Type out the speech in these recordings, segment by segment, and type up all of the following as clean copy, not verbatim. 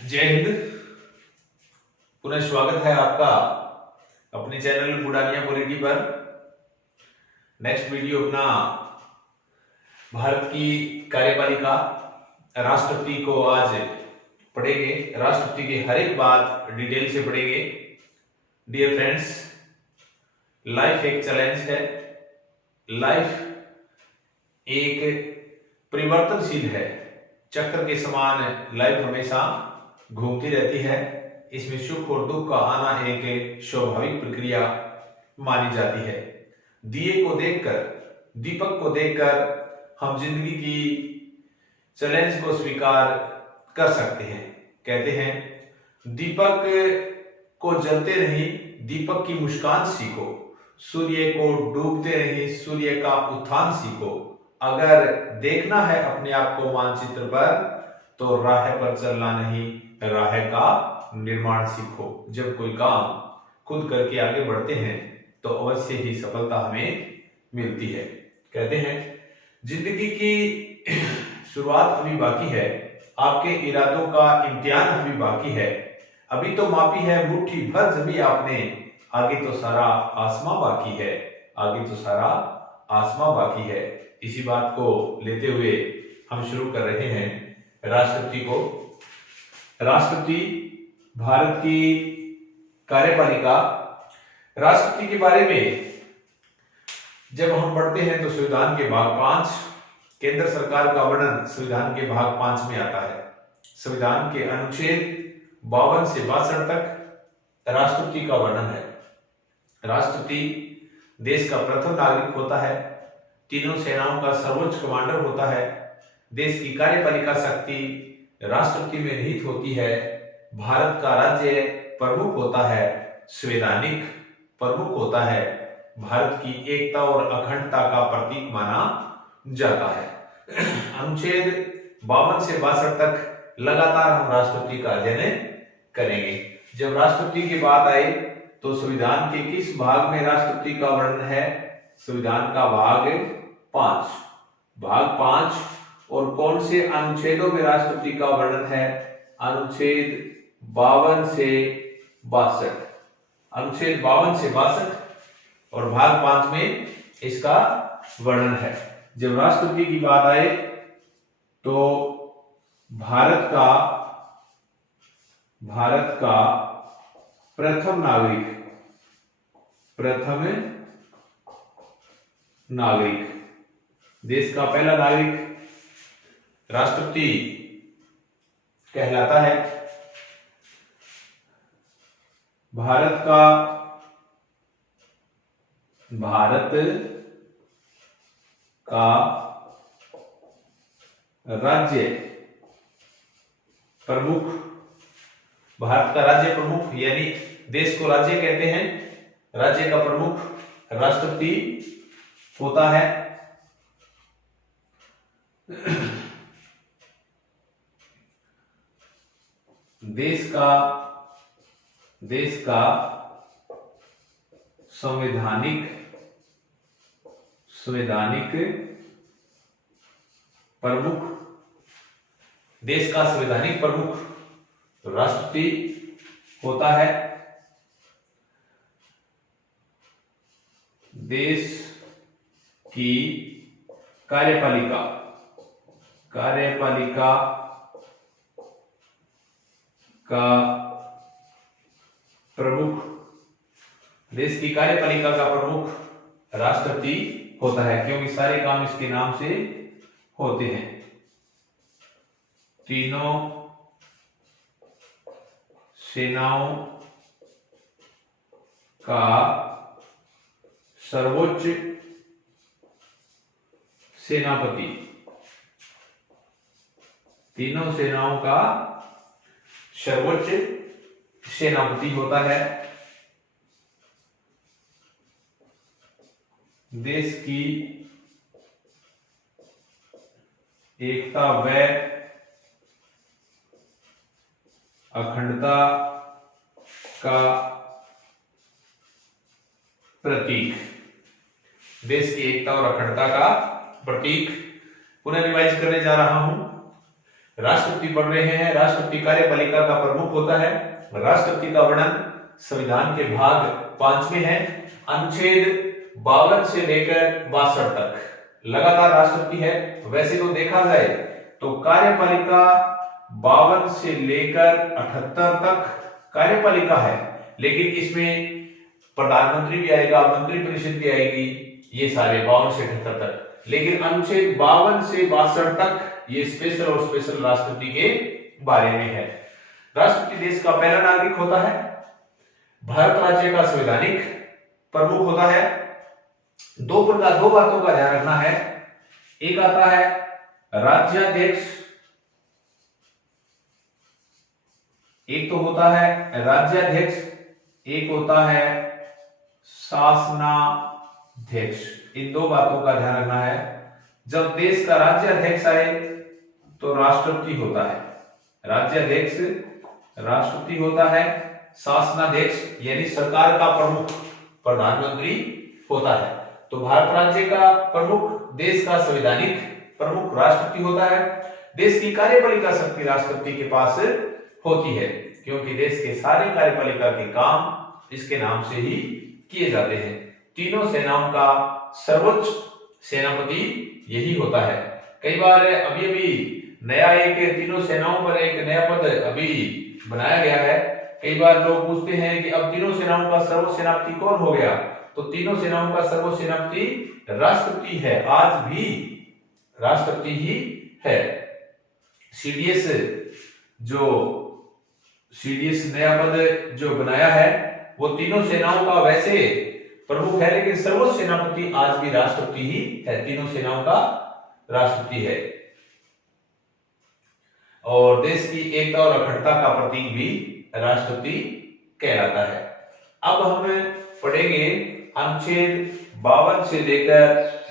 जय हिंद। पुनः स्वागत है आपका अपने चैनल बुढ़ानिया पॉलिटी पर। नेक्स्ट वीडियो अपना भारत की कार्यपालिका राष्ट्रपति को आज पढ़ेंगे। राष्ट्रपति की हर एक बात डिटेल से पढ़ेंगे। डियर फ्रेंड्स, लाइफ एक चैलेंज है। लाइफ एक परिवर्तनशील है। चक्र के समान लाइफ हमेशा घूमती रहती है। इसमें सुख और दुख का आना एक स्वाभाविक प्रक्रिया मानी जाती है। दिए को देखकर, दीपक को देखकर हम जिंदगी की चैलेंज को स्वीकार कर सकते हैं। कहते हैं दीपक को जलते नहीं, दीपक की मुस्कान सीखो। सूर्य को डूबते नहीं, सूर्य का उत्थान सीखो। अगर देखना है अपने आप को मानचित्र पर तो राह पर चलना नहीं, राह का निर्माण सीखो। जब कोई काम खुद करके आगे बढ़ते हैं तो अवश्य ही सफलता हमें मिलती है। कहते हैं जिंदगी की शुरुआत अभी बाकी है, आपके इरादों का इम्तिहान अभी बाकी है। अभी तो मापी है मुट्ठी भर जमीन आपने, आगे तो सारा आसमां बाकी है, आगे तो सारा आसमां बाकी है। इसी बात को लेते हुए हम शुरू कर रहे हैं राष्ट्रपति को। राष्ट्रपति भारत की कार्यपालिका। राष्ट्रपति के बारे में जब हम पढ़ते हैं तो संविधान के भाग 5, केंद्र सरकार का वर्णन संविधान के भाग 5 में आता है। संविधान के अनुच्छेद 52 से 62 तक राष्ट्रपति का वर्णन है। राष्ट्रपति देश का प्रथम नागरिक होता है, तीनों सेनाओं का सर्वोच्च कमांडर होता है। देश की कार्यपालिका शक्ति राष्ट्रपति में निहित होती है। भारत का राज्य प्रमुख होता है, संवैधानिक प्रमुख होता है। भारत की एकता और अखंडता का प्रतीक माना जाता है। अनुच्छेद 52 से 62 तक लगातार हम राष्ट्रपति का अध्ययन करेंगे। जब राष्ट्रपति की बात आए तो संविधान के किस भाग में राष्ट्रपति का वर्णन है? संविधान का भाग 5। भाग 5 और कौन से अनुच्छेदों में राष्ट्रपति का वर्णन है? अनुच्छेद 52 से 62। अनुच्छेद 52 से 62 और भाग 5 में इसका वर्णन है। जब राष्ट्रपति की बात आए तो भारत का प्रथम नागरिक, देश का पहला नागरिक राष्ट्रपति कहलाता है। भारत का राज्य प्रमुख, भारत का राज्य प्रमुख यानी देश को राज्य कहते हैं, राज्य का प्रमुख राष्ट्रपति होता है। देश का संवैधानिक प्रमुख, देश का संवैधानिक प्रमुख राष्ट्रपति होता है। देश की कार्यपालिका का प्रमुख, देश की कार्यपालिका का प्रमुख राष्ट्रपति होता है, क्योंकि सारे काम इसके नाम से होते हैं। तीनों सेनाओं का सर्वोच्च सेनापति, तीनों सेनाओं का सर्वोच्च सेनापति होता है। देश की एकता व अखंडता का प्रतीक, देश की एकता और अखंडता का प्रतीक। पुनः रिवाइज करने जा रहा हूं। राष्ट्रपति पढ़ रहे हैं। राष्ट्रपति कार्यपालिका का प्रमुख होता है। राष्ट्रपति का वर्णन संविधान के भाग 5 में है, अनुच्छेद 52 से लेकर 62 तक लगातार राष्ट्रपति है। वैसे तो देखा जाए तो कार्यपालिका 52 से लेकर 78 तक कार्यपालिका है, लेकिन इसमें प्रधानमंत्री भी आएगा, मंत्रिपरिषद भी आएगी, ये सारे 52 से 78 तक। लेकिन अनुच्छेद 52 से 62 तक ये स्पेशल और स्पेशल राष्ट्रपति के बारे में है। राष्ट्रपति देश का पहला नागरिक होता है। भारत राज्य का संवैधानिक प्रमुख होता है। दो बातों का ध्यान रखना है। एक आता है राज्याध्यक्ष, एक तो होता है राज्याध्यक्ष, एक होता है शासनाध्यक्ष। इन दो बातों का ध्यान रखना है। जब देश का राज्याध्यक्ष आए तो राष्ट्रपति होता है, राज्याध्यक्ष राष्ट्रपति होता है, शासनाध्यक्ष यानी सरकार का प्रमुख प्रधानमंत्री होता है। तो भारत राज्य का प्रमुख, देश का संवैधानिक प्रमुख राष्ट्रपति होता है। देश की कार्यपालिका शक्ति राष्ट्रपति के पास होती है, क्योंकि देश के सारे कार्यपालिका के काम इसके नाम से ही किए जाते हैं। तीनों सेनाओं का सर्वोच्च सेनापति यही होता है। कई बार अभी नया एक तीनों सेनाओं पर एक नया पद अभी बनाया गया है। कई बार लोग पूछते हैं कि अब तीनों सेनाओं का सर्वोच्च सेनापति कौन हो गया? तो तीनों सेनाओं का सर्वोच्च सेनापति राष्ट्रपति है, आज भी राष्ट्रपति ही है। सीडीएस नया पद जो बनाया है वो तीनों सेनाओं का वैसे प्रमुख है, लेकिन सर्वोच्च सेनापति आज भी राष्ट्रपति ही है, तीनों सेनाओं का राष्ट्रपति है। और देश की एकता और अखंडता का प्रतीक भी राष्ट्रपति कहलाता है। अब हम पढ़ेंगे अनुच्छेद 52 से लेकर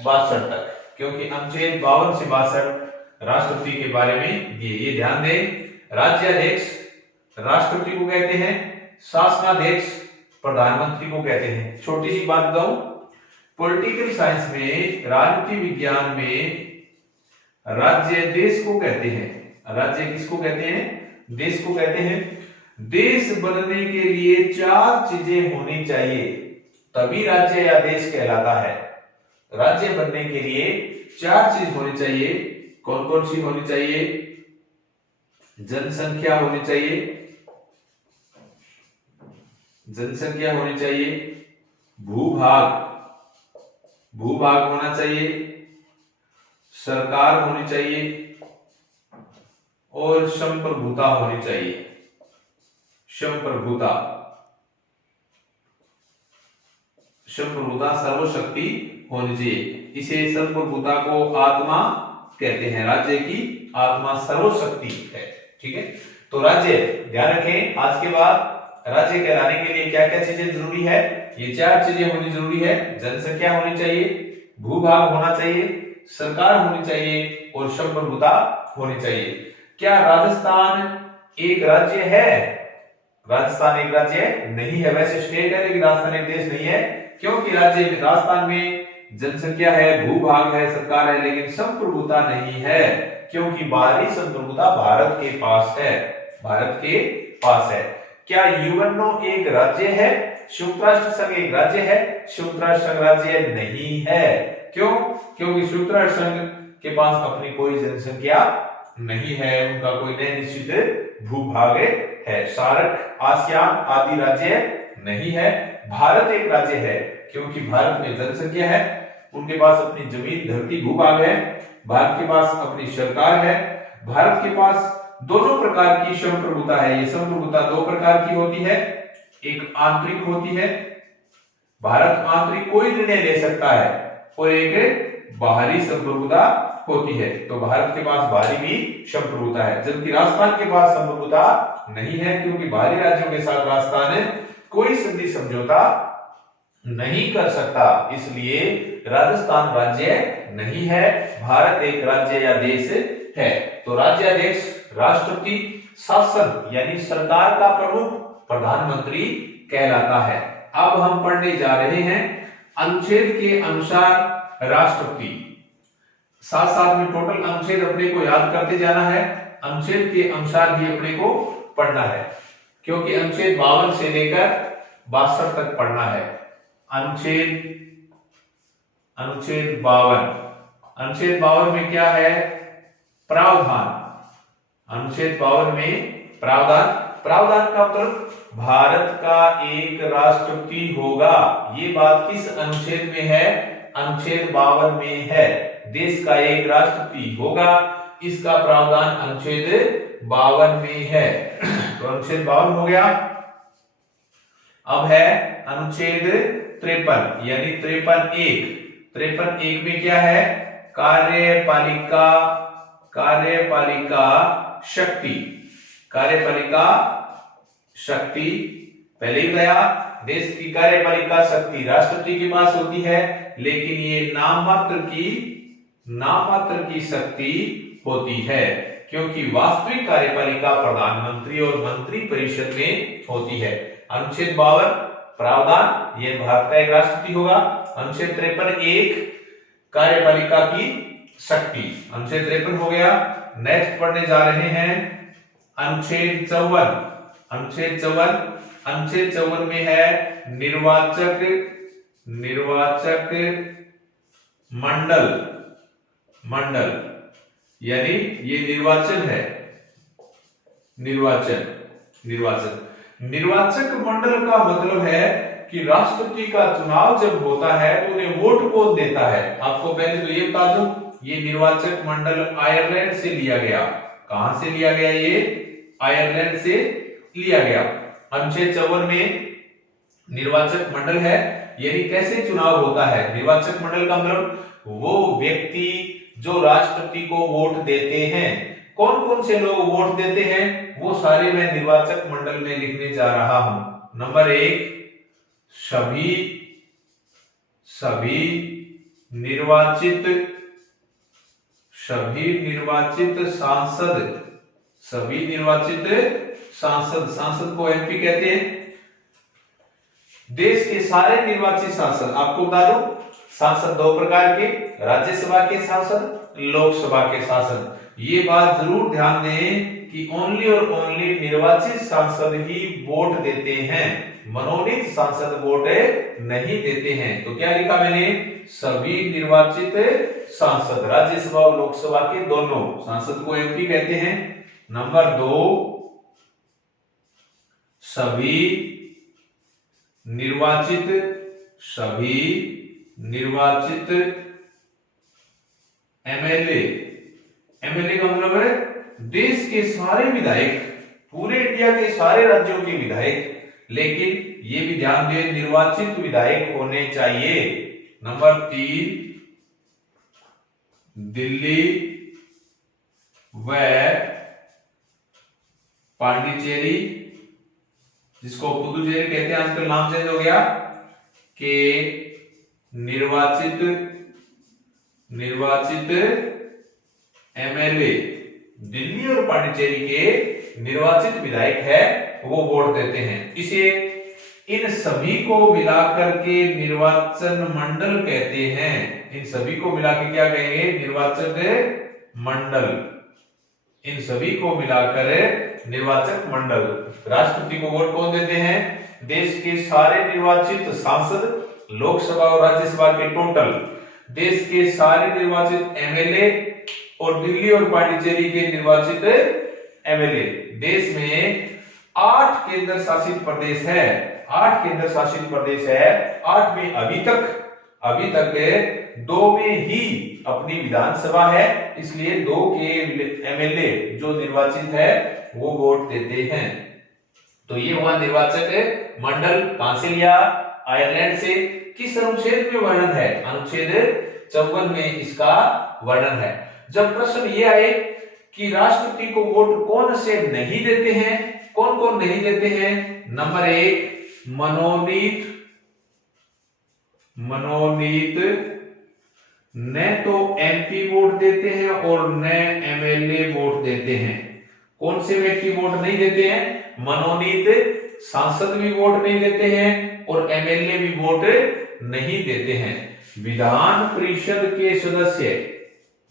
62 तक, क्योंकि अनुच्छेद 52 से 62 राष्ट्रपति के बारे में ये ध्यान दें। राज्याध्यक्ष राष्ट्रपति को कहते हैं, शासनाध्यक्ष प्रधानमंत्री को कहते हैं। छोटी सी बात बताऊं, पॉलिटिकल साइंस में, राजनीति विज्ञान में राज्य देश को कहते हैं। राज्य किसको कहते हैं? देश को कहते हैं। देश बनने के लिए 4 चीजें होनी चाहिए, तभी राज्य या देश कहलाता है। राज्य बनने के लिए 4 चीज होनी चाहिए। कौन कौन सी होनी चाहिए? जनसंख्या होनी चाहिए, जनसंख्या होनी चाहिए, भूभाग होना चाहिए, सरकार होनी चाहिए और संप्रभुता होनी चाहिए। संप्रभुता सर्वशक्ति होनी चाहिए। इसे संप्रभुता को आत्मा कहते हैं। राज्य की आत्मा सर्वशक्ति है। ठीक है, तो राज्य ध्यान रखें। आज के बाद राज्य कहलाने के लिए क्या क्या चीजें जरूरी है? ये 4 चीजें होनी जरूरी है। जनसंख्या होनी चाहिए, भूभाग होना चाहिए, सरकार होनी चाहिए और संप्रभुता होनी चाहिए। क्या राजस्थान एक राज्य है? राजस्थान एक राज्य नहीं है। वैसे स्टेट है, लेकिन राजस्थान एक देश नहीं है, क्योंकि राजस्थान में जनसंख्या है, भूभाग है, सरकार है, लेकिन संप्रभुता नहीं है, क्योंकि बाहरी संप्रभुता भारत के पास है। भारत के पास है। क्या यूएनओ एक राज्य है? संयुक्त राष्ट्र संघ एक राज्य है? संयुक्त राष्ट्र संघ राज्य नहीं है। क्यों? क्योंकि संयुक्त राष्ट्र संघ के पास अपनी कोई जनसंख्या नहीं है, उनका कोई निश्चित भूभाग है। सार्क, आसियान आदि राज्य नहीं है। भारत एक राज्य है, क्योंकि भारत में जनसंख्या है, उनके पास अपनी जमीन, धरती, भूभाग है। भारत के पास अपनी सरकार है। भारत के पास दोनों प्रकार की संप्रभुता है। ये संप्रभुता 2 प्रकार की होती है। एक आंतरिक होती है, भारत आंतरिक कोई निर्णय ले सकता है, और एक बाहरी संप्रभुता होती है। तो भारत के पास बाहरी भी संप्रभुता है, जबकि राजस्थान के पास संप्रभुता नहीं है, क्योंकि बाहरी राज्यों के साथ राजस्थान कोई संधि समझौता नहीं कर सकता। इसलिए राजस्थान राज्य नहीं है, भारत एक राज्य या देश है। तो राज्याध्यक्ष राष्ट्रपति, शासन यानी सरकार का प्रमुख प्रधानमंत्री कहलाता है। अब हम पढ़ने जा रहे हैं अनुच्छेद के अनुसार राष्ट्रपति। साथ साथ में टोटल अनुच्छेद अपने को याद करते जाना है। अनुच्छेद के अनुसार ही अपने को पढ़ना है, क्योंकि अनुच्छेद 52 से लेकर 62 तक पढ़ना है। अनुच्छेद 52 में क्या है? प्रावधान। अनुच्छेद 52 में प्रावधान का मतलब भारत का एक राष्ट्रपति होगा। ये बात किस अनुच्छेद में है? अनुच्छेद 52 में है। देश का एक राष्ट्रपति होगा, इसका प्रावधान अनुच्छेद 52 में है। तो अनुच्छेद 52 हो गया। अब है अनुच्छेद 53 यानी 53(1) में क्या है? कार्यपालिका शक्ति। पहले ही बताया, देश की कार्यपालिका शक्ति राष्ट्रपति के पास होती है, लेकिन ये नाममात्र की शक्ति होती है, क्योंकि वास्तविक कार्यपालिका प्रधानमंत्री और मंत्री परिषद में होती है। अनुच्छेद 52 प्रावधान, ये भारत का एक राष्ट्रपति होगा। अनुच्छेद 53(1) कार्यपालिका की शक्ति। अनुच्छेद 53 हो गया। नेक्स्ट पढ़ने जा रहे हैं अनुच्छेद 54। अनुच्छेद 54 में है निर्वाचक मंडल, यानी ये निर्वाचन है। निर्वाचक मंडल का मतलब है कि राष्ट्रपति का चुनाव जब होता है तो उन्हें वोट कौन देता है? आपको पहले तो ये बता दूं, ये निर्वाचक मंडल आयरलैंड से लिया गया। कहां से लिया गया? ये आयरलैंड से लिया गया। अनुच्छेद 54 में निर्वाचक मंडल है, यानी कैसे चुनाव होता है? निर्वाचक मंडल का मतलब वो व्यक्ति जो राष्ट्रपति को वोट देते हैं। कौन कौन से लोग वोट देते हैं वो सारे मैं निर्वाचक मंडल में लिखने जा रहा हूं। नंबर 1, सभी निर्वाचित सांसद को एमपी कहते हैं। देश के सारे निर्वाचित सांसद, आपको बता दूं, सांसद दो प्रकार के, राज्यसभा के सांसद, लोकसभा के सांसद। ये बात जरूर ध्यान दें कि ओनली और ओनली निर्वाचित सांसद ही वोट देते हैं, मनोनीत सांसद वोट नहीं देते हैं। तो क्या लिखा मैंने? सभी निर्वाचित सांसद, राज्यसभा और लोकसभा के दोनों सांसद को एमपी कहते हैं। नंबर 2, सभी निर्वाचित एमएलए का मतलब है देश के सारे विधायक, पूरे इंडिया के सारे राज्यों के विधायक, लेकिन ये भी ध्यान दें निर्वाचित विधायक होने चाहिए। नंबर 3, दिल्ली व पांडिचेरी, जिसको पुदुचेरी कहते हैं, आजकल नाम चेंज हो गया, के निर्वाचित एमएलए, दिल्ली और पांडिचेरी के निर्वाचित विधायक है वो वोट देते हैं। इसे इन सभी को मिलाकर के निर्वाचन मंडल कहते हैं। इन सभी को मिला के क्या कहेंगे? निर्वाचक मंडल। इन सभी को मिलाकर निर्वाचक मंडल। राष्ट्रपति को वोट कौन देते हैं? देश के सारे निर्वाचित सांसद, लोकसभा और राज्यसभा के टोटल, देश के सारे निर्वाचित एमएलए और दिल्ली और पांडिचेरी के निर्वाचित एमएलए। देश में 8 केंद्र शासित प्रदेश है। 8 केंद्र शासित प्रदेश है। 8 में अभी तक 2 में ही अपनी विधानसभा है, इसलिए 2 के एमएलए जो निर्वाचित है वो वोट देते हैं। तो ये हुआ निर्वाचक मंडल। कहां से लिया? आयरलैंड से। किस अनुच्छेद में वर्णन है? अनुच्छेद 54 में इसका वर्णन है। जब प्रश्न ये आए कि राष्ट्रपति को वोट कौन से नहीं देते हैं, कौन कौन नहीं देते हैं? नंबर 1, मनोनीत न तो एमपी वोट देते हैं और न एमएलए वोट देते हैं। कौन से व्यक्ति वोट नहीं देते हैं? मनोनीत सांसद भी वोट नहीं देते हैं और एमएलए भी वोट नहीं देते हैं। विधान परिषद के सदस्य,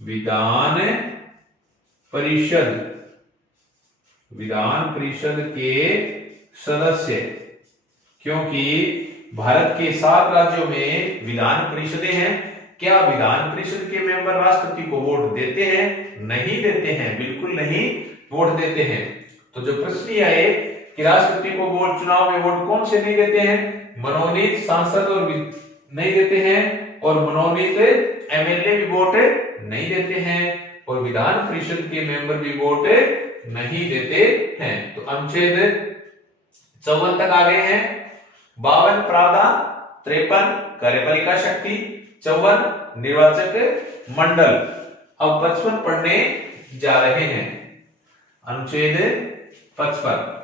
विधान परिषद विधान परिषद के सदस्य, क्योंकि भारत के 7 राज्यों में विधान परिषदें हैं। क्या विधान परिषद के मेंबर राष्ट्रपति को वोट देते हैं? नहीं देते हैं, बिल्कुल नहीं वोट देते हैं। तो जो प्रश्न ये आए कि राष्ट्रपति को वोट, चुनाव में वोट कौन से नहीं देते हैं? मनोनीत सांसद और नहीं देते हैं, और मनोनीत एमएलए भी वोट नहीं देते हैं, और विधान परिषद के मेंबर भी वोट नहीं देते हैं। तो अनुच्छेद 54 तक आ गए हैं। 52 प्रावधान, 53 कार्यपालिका शक्ति, 54 निर्वाचक मंडल। अब 55 पढ़ने जा रहे हैं। अनुच्छेद 55।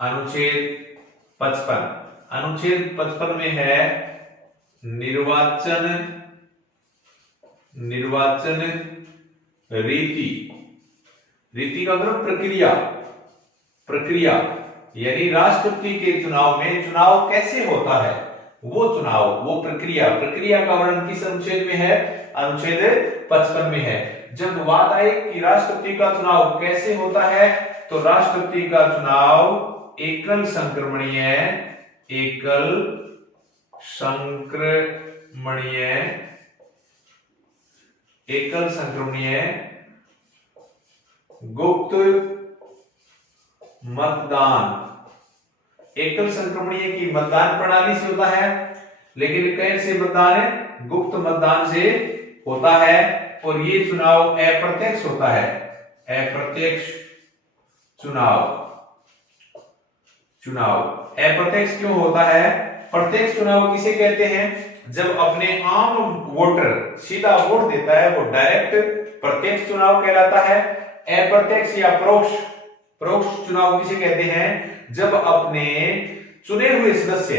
अनुच्छेद 55, अनुच्छेद 55 में है निर्वाचन रीति। रीति का मतलब प्रक्रिया। प्रक्रिया यानी राष्ट्रपति के चुनाव में चुनाव कैसे होता है, वो चुनाव, वो प्रक्रिया। प्रक्रिया का वर्णन किस अनुच्छेद में है? अनुच्छेद 55 में है। जब बात आए कि राष्ट्रपति का चुनाव कैसे होता है, तो राष्ट्रपति का चुनाव एकल संक्रमणीय गुप्त मतदान, एकल संक्रमणीय की मतदान प्रणाली से होता है, लेकिन कैसे मतदान है? गुप्त मतदान से होता है। और ये चुनाव अप्रत्यक्ष होता है। अप्रत्यक्ष चुनाव अप्रत्यक्ष क्यों होता है? प्रत्यक्ष चुनाव किसे कहते हैं? जब अपने आम वोटर सीधा वोट देता है, वो डायरेक्ट प्रत्यक्ष चुनाव कहलाता है। अप्रत्यक्ष या परोक्ष चुनाव किसे कहते हैं? जब अपने चुने हुए सदस्य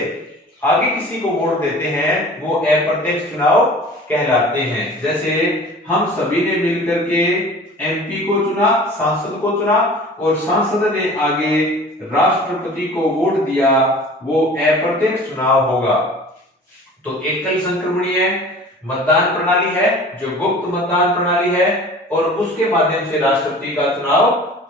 आगे किसी को वोट देते हैं, वो अप्रत्यक्ष चुनाव कहलाते हैं। जैसे हम सभी ने मिलकर के एमपी को चुना, सांसद को चुना, और सांसद ने आगे राष्ट्रपति को वोट दिया, वो अप्रत्यक्ष चुनाव होगा। तो एकल संक्रमणीय मतदान प्रणाली है, जो गुप्त मतदान प्रणाली है, और उसके माध्यम से राष्ट्रपति का चुनाव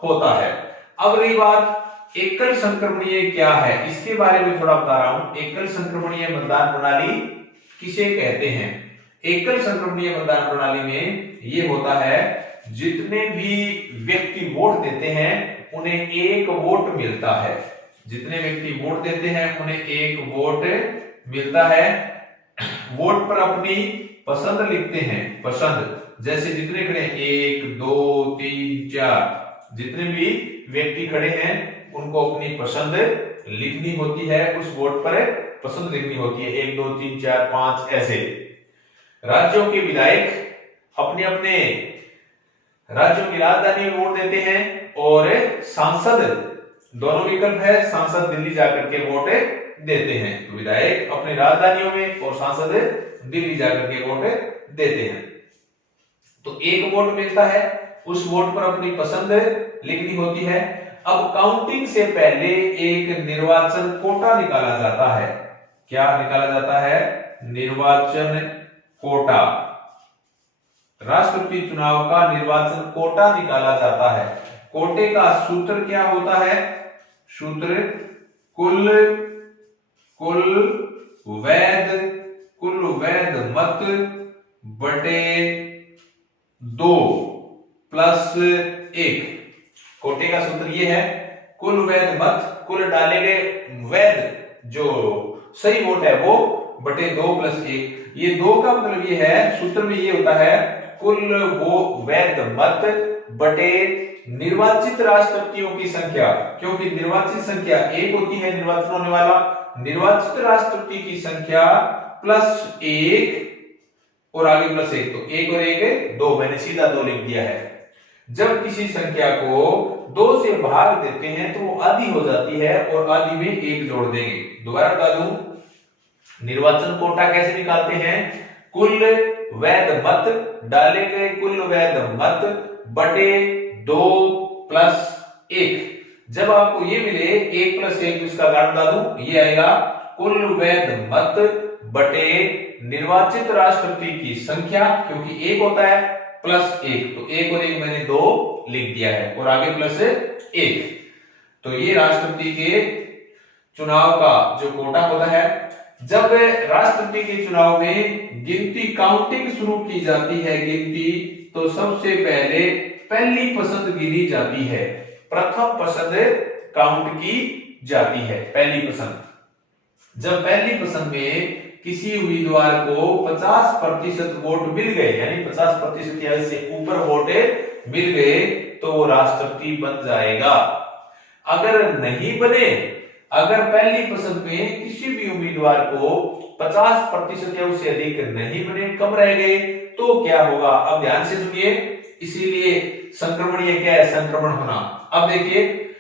होता है। अब रही बात एकल संक्रमणीय क्या है, इसके बारे में थोड़ा बता रहा हूं। एकल संक्रमणीय मतदान प्रणाली किसे कहते हैं? एकल संक्रमणीय मतदान प्रणाली में ये होता है, जितने भी व्यक्ति वोट देते हैं उन्हें एक वोट मिलता है। जितने व्यक्ति वोट देते हैं उन्हें एक वोट मिलता है। वोट पर अपनी पसंद लिखते हैं। पसंद जैसे जितने खड़े 1 2 3 4 जितने भी व्यक्ति खड़े हैं उनको अपनी पसंद लिखनी होती है। उस वोट पर पसंद लिखनी होती है। 1 2 3 4 5 ऐसे। राज्यों के विधायक अपने अपने राज्यों की राजधानी में वोट देते हैं, और सांसद दोनों विकल्प है, सांसद दिल्ली जाकर के वोट देते हैं। तो विधायक अपने राजधानियों में और सांसद दिल्ली जाकर के वोट देते हैं। तो एक वोट मिलता है, उस वोट पर अपनी पसंद लिखनी होती है। अब काउंटिंग से पहले एक निर्वाचन कोटा निकाला जाता है। क्या निकाला जाता है? निर्वाचन कोटा। राष्ट्रपति चुनाव का निर्वाचन कोटा निकाला जाता है। कोटे का सूत्र क्या होता है? सूत्र कुल वैध मत बटे 2 प्लस 1। कोटे का सूत्र ये है, कुल वैध मत, कुल डाले गए वैध जो सही वोट है वो बटे 2 प्लस 1। ये 2 का मतलब ये है, सूत्र में ये होता है कुल वो वैध मत बटे निर्वाचित राष्ट्रपतियों की संख्या। क्योंकि निर्वाचित संख्या 1 होती है, निर्वाचन होने वाला। निर्वाचित राष्ट्रपति की संख्या प्लस 1 और आगे प्लस 1, तो 1 और 1 2, मैंने सीधा 2 लिख दिया है। जब किसी संख्या को 2 से भाग देते हैं तो वो आधी हो जाती है, और आधी में 1 जोड़ देंगे। दोबारा बता दूं, निर्वाचन कोटा कैसे निकालते हैं? कुल वैध मत डाले गए कुल वैध मत बटे 2 प्लस 1। जब आपको ये मिले 1 प्लस 1, इसका गाढ़ बता दूं, ये आएगा कुल वैध मत बटे निर्वाचित राष्ट्रपति की संख्या, क्योंकि 1 होता है प्लस 1, तो 1 और 1 मैंने 2 लिख दिया है और आगे प्लस 1। तो ये राष्ट्रपति के चुनाव का जो कोटा होता है। जब राष्ट्रपति के चुनाव में गिनती काउंटिंग शुरू की जाती है, गिनती, तो सबसे पहले पहली पसंद गिनी जाती है, प्रथम पसंद काउंट की जाती है, पहली पसंद। जब पहली पसंद में किसी उम्मीदवार को 50% वोट मिल गए, यानी 50% या इससे ऊपर वोट मिल गए, तो वो राष्ट्रपति बन जाएगा। अगर नहीं बने, अगर पहली पसंद में किसी भी उम्मीदवार को 50% या उससे अधिक नहीं बने, कम रह गए, तो क्या होगा? अब ध्यान से सुनिए, इसीलिए संक्रमण ये क्या है? संक्रमण होना। अब देखिए,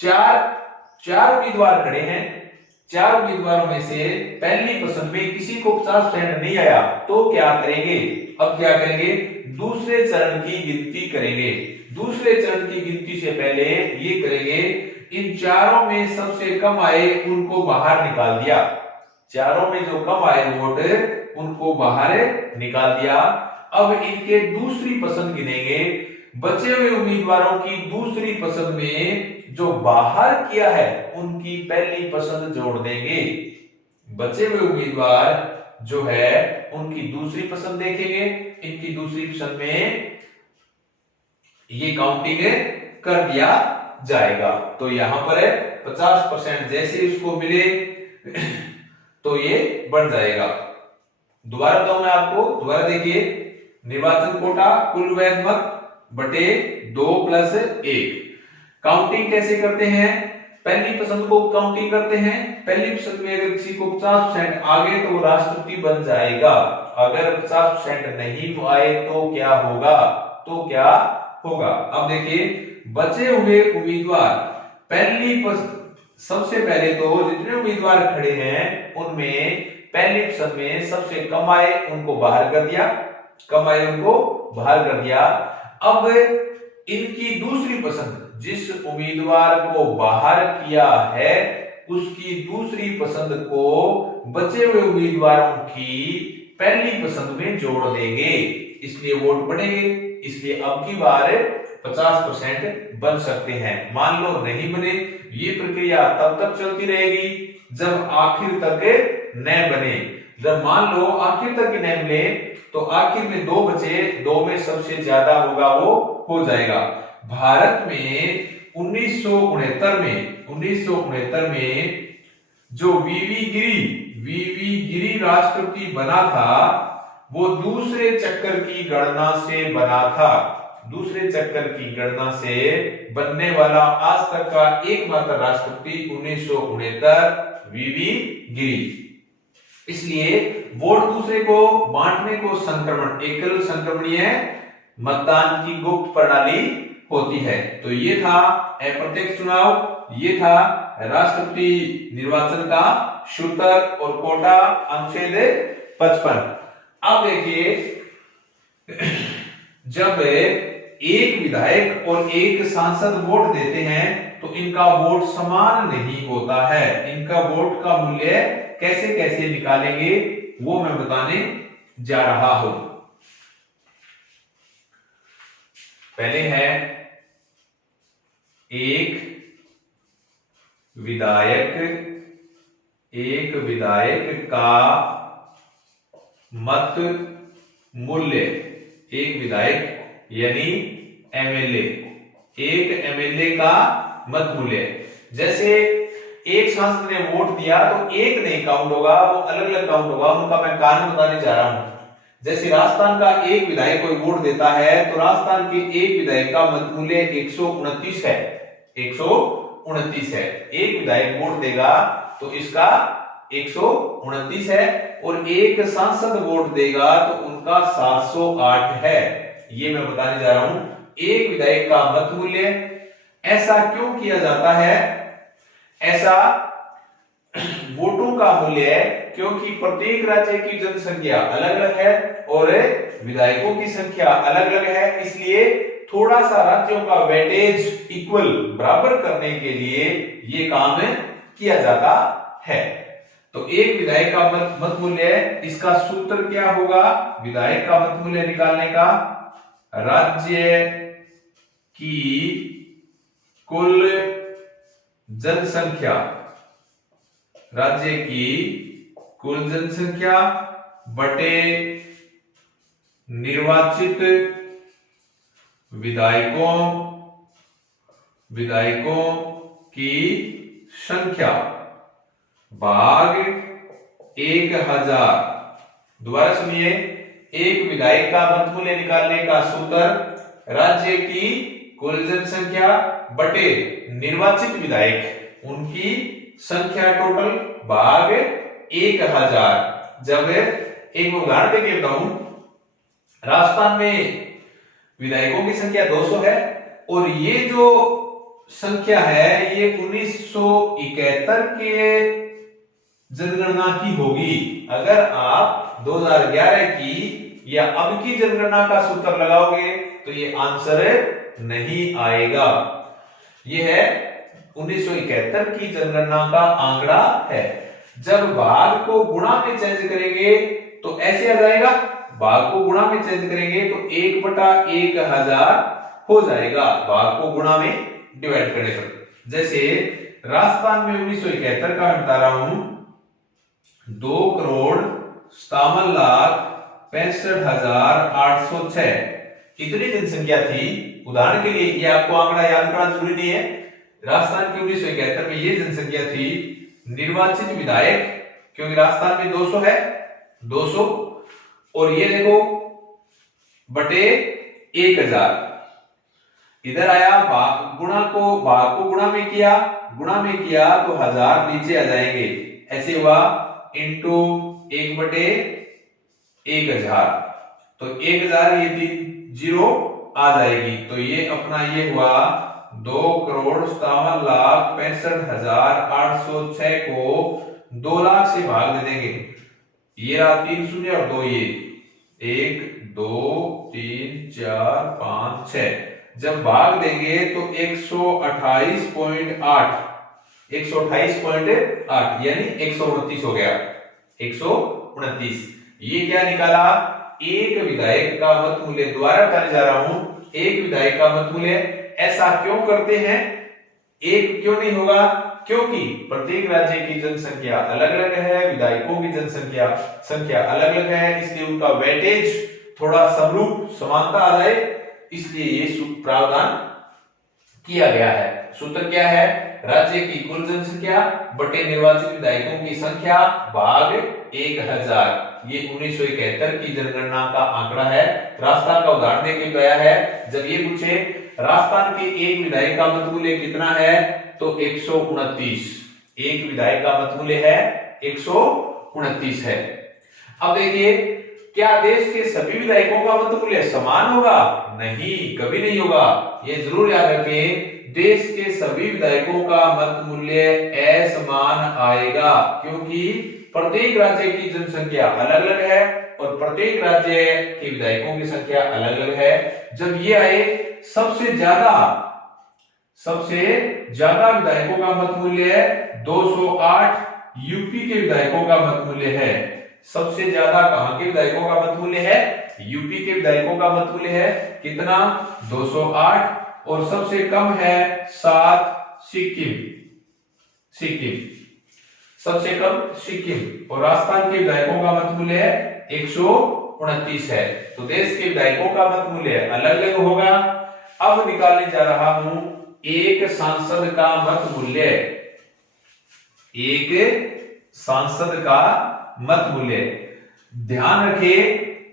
चार उम्मीदवार खड़े हैं, 4 उम्मीदवारों में से पहली पसंद में किसी को 50% नहीं आया, तो क्या करेंगे? अब क्या करेंगे? दूसरे चरण की गिनती करेंगे। दूसरे चरण की गिनती से पहले ये करेंगे, इन चारों में सबसे कम आए उनको बाहर निकाल दिया। चारों में जो कम आए वोट, उनको बाहर निकाल दिया। अब इनके दूसरी पसंद गिनेंगे। बचे हुए उम्मीदवारों की दूसरी पसंद में जो बाहर किया है, उनकी पहली पसंद जोड़ देंगे। बचे हुए उम्मीदवार जो है, उनकी दूसरी पसंद देखेंगे। इनकी दूसरी पसंद में ये काउंटिंग कर दिया जाएगा। तो यहां पर 50% जैसे इसको मिले तो ये बन जाएगा। दोबारा बताऊं मैं आपको, दोबारा देखिए, निर्वाचन कोटा कुल वैध मत बटे 2 प्लस 1। काउंटिंग कैसे करते हैं? पहली पसंद को काउंटिंग करते हैं। पहली पसंद में अगर किसी को 50% आ गए तो वो राष्ट्रपति बन जाएगा। अगर 50% नहीं आए तो क्या होगा? अब देखिए, बचे हुए उम्मीदवार सबसे पहले तो जितने उम्मीदवार खड़े हैं, उनमें पहली पसंद में सबसे कम आए उनको बाहर कर दिया, अब इनकी दूसरी पसंद, जिस उम्मीदवार को बाहर किया है, उसकी दूसरी पसंद को बचे हुए उम्मीदवारों की पहली पसंद में जोड़ देंगे, इसलिए वोट बढ़ेंगे। इसलिए अब की बार 50% बन सकते हैं। मान लो नहीं बने, ये प्रक्रिया तब तक चलती रहेगी जब आखिर तक न बने। जब मान लो आखिर तक न बने, तो आखिर में 2 बचे, 2 में सबसे ज्यादा होगा वो हो जाएगा। भारत में 1969 में जो वीवी गिरी राष्ट्रपति बना था, वो दूसरे चक्कर की गणना से बना था। दूसरे चक्कर की गणना से बनने वाला आज तक का एकमात्र राष्ट्रपति 1969 वीवी गिरी। इसलिए वोट दूसरे को बांटने को संक्रमण, एकल संक्रमणीय मतदान की गुप्त प्रणाली होती है। तो ये था अप्रत्यक्ष चुनाव, ये था राष्ट्रपति निर्वाचन का सूत्र और कोटा अनुच्छेद 55। अब देखिए, जब एक विधायक और एक सांसद वोट देते हैं, तो इनका वोट समान नहीं होता है। इनका वोट का मूल्य कैसे कैसे निकालेंगे, वो मैं बताने जा रहा हूं। पहले है, एक विधायक का मत मूल्य, एक विधायक यानी एमएलए, एक एमएलए का मत मूल्य। जैसे एक सांसद ने वोट दिया तो एक नहीं काउंट होगा, वो अलग अलग काउंट होगा। उनका मैं कारण बताने जा रहा हूं। जैसे राजस्थान का एक विधायक कोई वोट देता है, तो राजस्थान के एक विधायक का मत मूल्य 129 है। 129 है। एक विधायक वोट देगा तो इसका 129 है, और एक सांसद वोट देगा तो उनका 708 है। ये मैं बताने जा रहा हूं, एक विधायक का मत मूल्य। ऐसा क्यों किया जाता है? ऐसा वोटों का मूल्य है क्योंकि प्रत्येक राज्य की जनसंख्या अलग अलग है और विधायकों की संख्या अलग अलग है, इसलिए थोड़ा सा राज्यों का वेटेज इक्वल बराबर करने के लिए ये काम किया जाता है। तो एक विधायक का मत मूल्य, इसका सूत्र क्या होगा विधायक का मत मूल्य निकालने का? राज्य की कुल जनसंख्या, राज्य की कुल जनसंख्या बटे निर्वाचित विधायकों की संख्या भाग 1000। दोबारा सुनिए, एक विधायक का मत मूल्य निकालने का सूत्र राज्य की कुल जनसंख्या बटे निर्वाचित विधायक उनकी संख्या टोटल भाग 1000। जब एक उदाहरण देके बताऊं, राजस्थान में विधायकों की संख्या 200 है और ये जो संख्या है ये 1971 के जनगणना की होगी। अगर आप 2011 की या अब की जनगणना का सूत्र लगाओगे तो ये आंसर नहीं आएगा। ये है 1971 की जनगणना का आंकड़ा है। जब भाग को गुणा में चेंज करेंगे तो ऐसे आ जाएगा, भाग को गुणा में चेंज करेंगे तो 1/1000 हो जाएगा, भाग को गुणा में डिवाइड करने पर। जैसे राजस्थान में 1971 का मैं बता रहा हूं 2,57,65,806 इतनी जनसंख्या थी। उदाहरण के लिए ये आपको आंकड़ा याद करना जरूरी नहीं है। राजस्थान की 1971 में ये जनसंख्या थी। निर्वाचित विधायक, क्योंकि राजस्थान में 200 है, 200 और ये देखो बटे 1000 इधर आया, भाग को गुणा में किया तो 1000 नीचे आ जाएंगे, ऐसे हुआ इंटू 1/1000 तो 1000 ये 0 आ जाएगी। तो ये अपना ये हुआ 2,57,65,806 को 2 लाख से भाग दे देंगे। ये रहा 3 शून्य और 2 ये 1 2 3 4 5 6। जब भाग देंगे तो 128.8 यानी 129 हो गया, 129। ये क्या निकाला? एक विधायक का मत मूल्य। दोबारा बताने जा रहा हूं, एक विधायक का मत मूल्य। ऐसा क्यों करते हैं? एक क्यों नहीं होगा? क्योंकि प्रत्येक राज्य की जनसंख्या अलग अलग है, विधायकों की जनसंख्या अलग अलग है, इसलिए उनका वेटेज थोड़ा समरूप समानता आ जाए, इसलिए ये प्रावधान किया गया है। सूत्र क्या है? राज्य की कुल जनसंख्या बटे निर्वाचित विधायकों की संख्या भाग 1000। ये 1971 की जनगणना का आंकड़ा है। राजस्थान का उदाहरण देके बताया है। जब ये पूछे राजस्थान के एक विधायक का मत मूल्य कितना है तो 129, एक विधायक का मत मूल्य है 129 है। अब देखिए, क्या देश के सभी विधायकों का मत मूल्य समान होगा? नहीं, कभी नहीं होगा। ये जरूर याद रखें, देश के सभी विधायकों का मत मूल्य असमान आएगा, क्योंकि प्रत्येक राज्य की जनसंख्या अलग अलग है और प्रत्येक राज्य के विधायकों की संख्या अलग अलग है। जब ये आए, सबसे ज्यादा विधायकों का मत मूल्य है 208, यूपी के विधायकों का मत मूल्य है। सबसे ज्यादा कहां के विधायकों का मत मूल्य है? यूपी के विधायकों का मत मूल्य है कितना? 208। और सबसे कम है 7, सिक्किम सबसे कम सिक्किम। और राजस्थान के विधायकों का मत मूल्य है 129 है। तो देश के विधायकों का मत मूल्य अलग अलग होगा। अब निकालने जा रहा हूं एक सांसद का मत मूल्य। एक सांसद का मत मूल्य। ध्यान रखिए,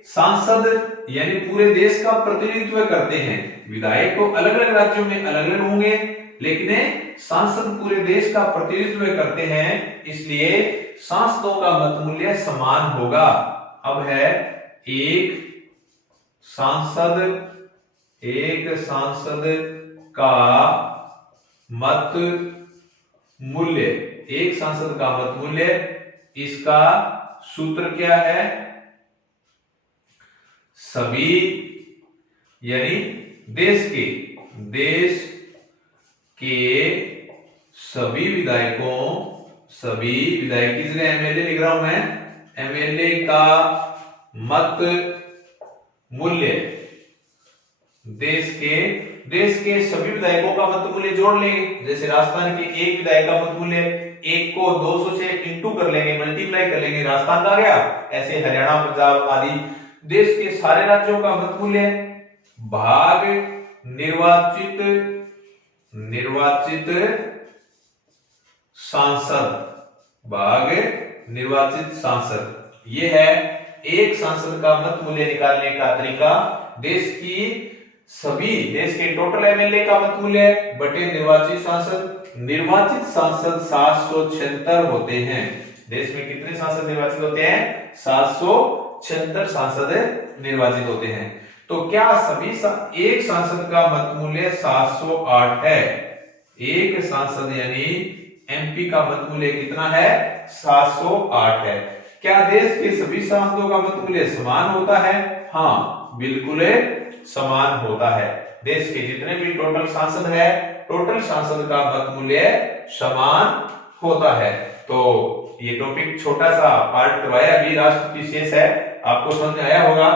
सांसद यानी पूरे देश का प्रतिनिधित्व करते हैं। विधायक तो अलग अलग राज्यों में अलग अलग होंगे, लेकिन सांसद पूरे देश का प्रतिनिधित्व करते हैं, इसलिए सांसदों का मत मूल्य समान होगा। अब है एक सांसद का मत मूल्य। एक सांसद का मत मूल्य, इसका सूत्र क्या है? सभी यानी देश के सभी विधायक की जगह एमएलए लिख रहा हूं मैं, एमएलए का मत मूल्य, देश के सभी विधायकों का मत मूल्य जोड़ लेंगे। जैसे राजस्थान के एक विधायक का मत मूल्य, एक को 200 से इंटू कर लेंगे, मल्टीप्लाई कर लेंगे, राजस्थान का आ गया। ऐसे हरियाणा, पंजाब आदि देश के सारे राज्यों का मत मूल्य भाग निर्वाचित सांसद, ये है एक सांसद का मत मूल्य निकालने का तरीका। देश के टोटल एमएलए का मत मूल्य बटे निर्वाचित सांसद 776 होते हैं। देश में कितने सांसद निर्वाचित होते हैं? 776 सांसद निर्वाचित होते हैं। तो क्या एक सांसद का मत मूल्य 708 है? एक सांसद यानी एमपी का मत मूल्य कितना है? 708 है। क्या देश के सभी सांसदों का मत मूल्य समान होता है? हाँ, बिल्कुल समान होता है। देश के जितने भी टोटल सांसद है, टोटल सांसद का मत मूल्य समान होता है। तो ये टॉपिक छोटा सा पार्ट करवाया, अभी राष्ट्रपति शेष है, आपको समझ में आया होगा।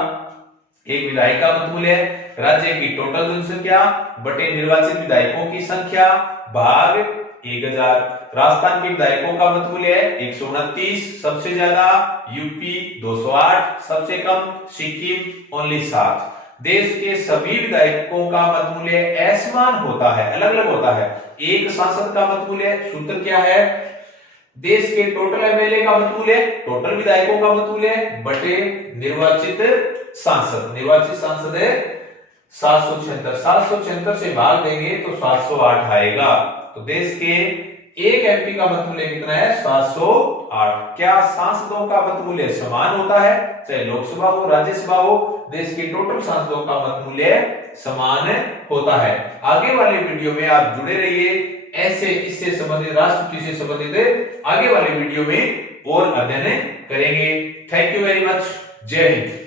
एक विधायक का मत मूल्य राज्य की टोटल जनसंख्या बटे निर्वाचित विधायकों की संख्या भाग 1000। राजस्थान के विधायकों का मत मूल्य 129, सबसे ज्यादा यूपी 208, सबसे कम सिक्किम ओनली 7। देश के सभी विधायकों का मत मूल्य असमान होता है, अलग अलग होता है। एक सांसद का मत मूल्य, सूत्र क्या है? देश के टोटल एमएलए का मत मूल्य, टोटल विधायकों का मत मूल्य बटे निर्वाचित सांसद है 776। 776 से भाग देंगे तो 708 आएगा। तो देश के एक एमपी का मत मूल्य कितना है? 708। क्या सांसदों का मत मूल्य समान होता है? चाहे लोकसभा हो, राज्यसभा हो, देश के टोटल सांसदों का मत मूल्य समान होता है। आगे वाले वीडियो में आप जुड़े रहिए, ऐसे इससे संबंधित, राष्ट्रपति से संबंधित आगे वाले वीडियो में और अध्ययन करेंगे। Thank you very much. जय हिंद।